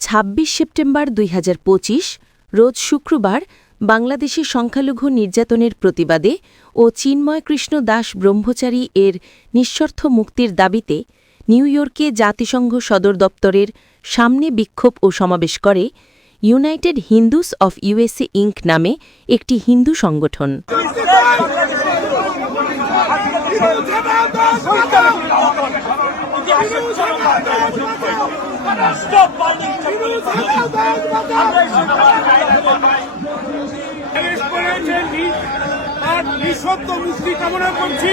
২৬ September দুই হাজার পঁচিশ, রোজ শুক্রবার বাংলাদেশে সংখ্যালঘু নির্যাতনের প্রতিবাদে ও চিন্ময় কৃষ্ণ দাস ব্রহ্মচারী এর নিঃশর্ত মুক্তির দাবিতে নিউ ইয়র্কে জাতিসংঘ সদর দপ্তরের সামনে বিক্ষোভ ও সমাবেশ করে United Hindus of USA Inc নামে একটি হিন্দু সংগঠন। Stop fighting! আর নিঃশব্দ মুক্তি কামনা করছি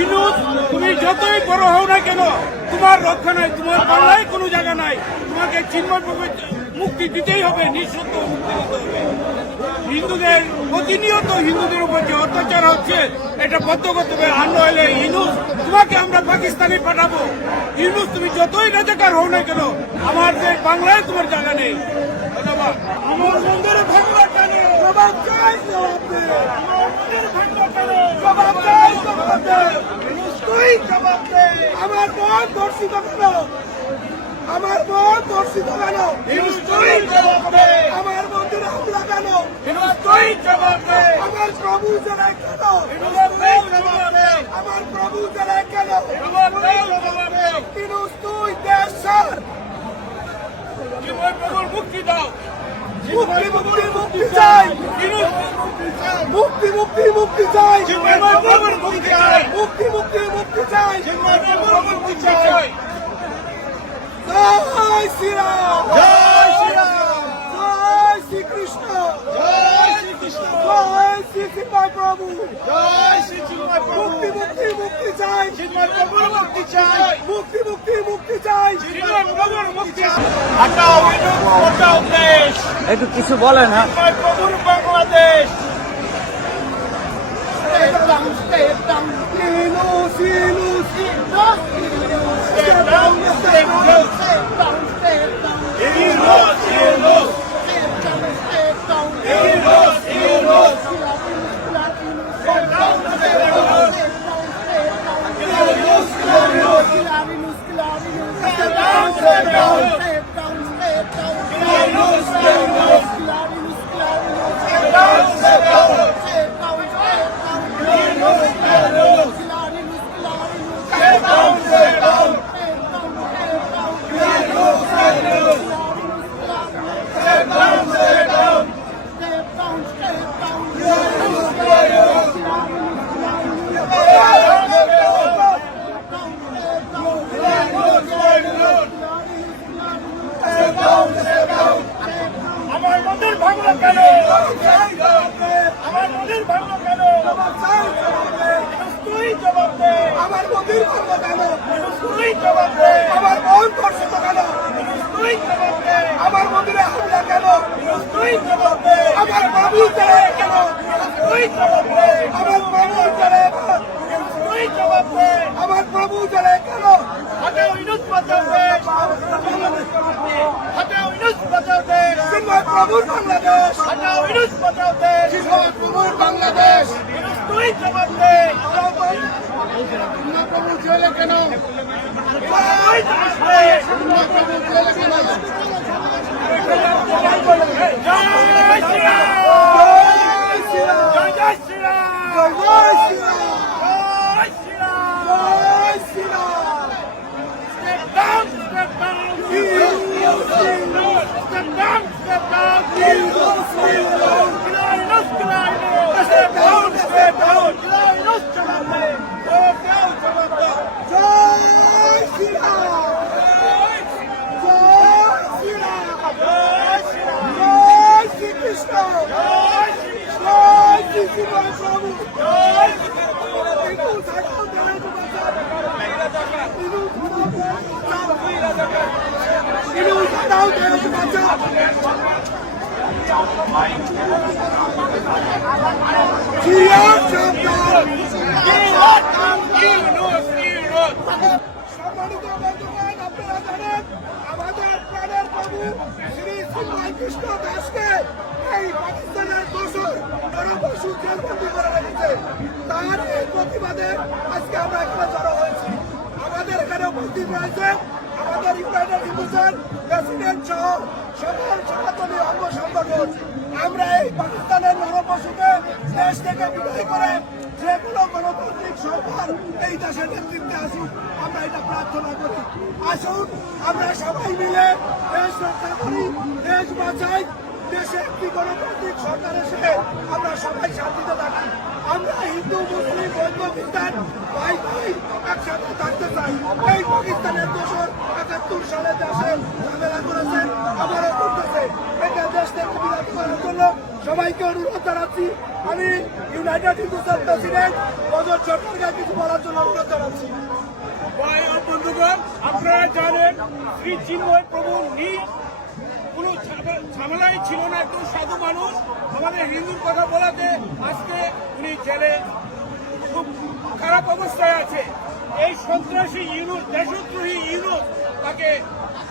ইনুস তুমি যতই বড় হও না কেন তোমার রক্ষা নাই, তোমার বাংলায় কোনো জায়গা নাই তোমাকে চিন্ময় মুক্তি দিতেই হবে নিঃশব্দ মুক্তি দিতে হবে। হিন্দুদের, প্রতিনিয়ত হিন্দুদের উপর যে অত্যাচার হচ্ছে, এটা বদ্ধ করতে হবে আর নইলে ইনুস তোমাকে আমরা পাকিস্তানে পাঠাবো। ইনুস তুমি যতই রাজাকার হও না কেন, আমার যে বাংলায় তোমার জায়গা নেই। আমার মন্দিরে ভাঙলা কেন? জবাব। চাই জবাব। দে আমার কেন আমার বোন ধর্ষিত কেন? আমার মন্দিরে হামলা কেন? আমার প্রভু জেলায় কেন? আমার প্রভু জেলায় কেন? তুই দেশ মুক্তি দাও। মুক্তি মুক্তি মুক্তি চাই। মুক্তি মুক্তি মুক্তি চাই। জীবন প্রভুর মুক্তি চাই। মুক্তি মুক্তি মুক্তি চাই। মুক্তি শ্রীরাম জয় শ্রীরাম জয় শ্রীকৃষ্ণ জয় শ্রীকৃষ্ণ। শ্রী চিন্ময় প্রভু। জয় শ্রী চিন্ময় প্রভু। মুক্তি মুক্তি মুক্তি চাই। মুক্তি চাই। মুক্তি মুক্তি মুক্তি চাই। মুক্তি একটু কিছু বলেন হ্যাঁ। ভাঙলো কেন? আমার মন্দির ভাঙলো কেন? তুই জবাব দে। আমার মন্দির ভাঙলো কেন? তুই জবাব দে। আমার মন ধর্ষিত কেন? তুই জবাব দে। আমার মন্দিরে হামলা কেন? তুই জবাব দে। আমার বাবু চলে কেন? তুই জবাব দে। আমার বাবু চলে তুই জবাব দে। আমার প্রভু চলে কেন? হটাও ইনুস বাঁচাও ইনুস বাঁচাও দেশ সিংহ প্রভুর বাংলাদেশ হটাও ইনুস বাঁচাও দেশ সিংহ প্রভুর বাংলাদেশ ইনুস তুই জবাব দে আমাদের প্রাণের প্রভু শ্রী এই পাকিস্তানের দোষর নরপশু জেলবন্দি করে রেখেছে তার এই আজকে আমরা এখানে জড়ো হয়েছি আমাদের এখানে উপস্থিত রয়েছে আমাদের ইউনাইটেড হিন্দুসের প্রেসিডেন্ট সহ সকল সনাতনী অঙ্গ সংগঠন আমরা এই পাকিস্তানের নরপশুকে দেশ থেকে বিদায় করে যে কোনো গণতান্ত্রিক সরকার এই দেশের নেতৃত্বে আসুক, আমরা এটা প্রার্থনা করি। আসুন, আমরা সবাই মিলে দেশ রক্ষা করি, দেশ বাঁচাই, দেশে একটি গণতান্ত্রিক সরকার এসে আমরা সবাই শান্তিতে থাকি হিন্দু মুসলিম বৌদ্ধ খ্রিস্টান ভাই ভাই একসাথে থাকতে চাই। এই পাকিস্তানের দোষর একাত্তর সালে দেশে ঝামেলা করেছে, আবারও করতেছে। এটা দেশ থেকে বিরাট করার জন্য সবাইকে অনুরোধ জানাচ্ছি। আমি ইউনাইটেড হিন্দুসের প্রেসিডেন্ট বজর সরকারকে কিছু বলার জন্য অনুরোধ জানাচ্ছি। ভাই ও বন্ধুগণ, আপনারা জানেন শ্রী চিন্ময় প্রভু নি কোনো ঝামে- ঝামেলাই ছিল না, একদম সাধু মানুষ। আমাদের হিন্দুর কথা বলাতে আজকে উনি জেলে। খুব খারাপ অবস্থায় আছে। এই সন্ত্রাসী ইউনুস, দেশদ্রোহী ইউনুস তাকে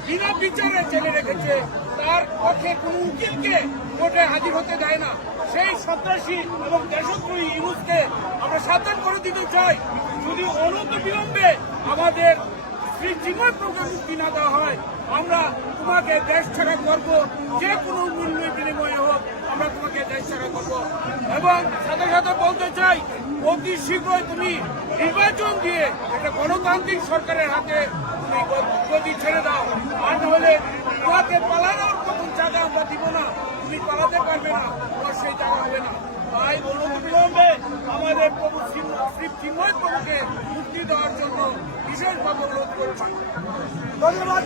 বিনা বিচারে জেলে রেখেছে। তার পক্ষে কোনো উকিলকে কোর্টে হাজির হতে দেয় না। সেই সন্ত্রাসী এবং দেশদ্রোহী ইউনুসকে আমরা সাবধান করে দিতে চাই। যদি অনন্ত বিলম্বে আমাদের শ্রী চিন্ময় প্রভুকে মুক্তি না দেওয়া হয়, আমরা তোমাকে দেশ ছাড়া করব, যে কোনো মূল্য বিনিময়ে হোক, আমরা তোমাকে দেশ ছাড়া করব। এবং সাথে সাথে বলতে চাই, অতি শীঘ্রই তুমি নির্বাচন দিয়ে একটা গণতান্ত্রিক সরকারের হাতে তুমি গ- গদি ছেড়ে দাও। আর নাহলে তোমাকে পালানোর মতন জায়গা আমরা দিব না। তুমি পালাতে পারবে না, তোমার সেই জায়গা হবে না। তাই অনুমতি আমাদের প্রভু শ্রী- চিন্ময় প্রভুকে মুক্তি দেওয়ার জন্য বিশেষভাবে অনুরোধ করছি। ধন্যবাদ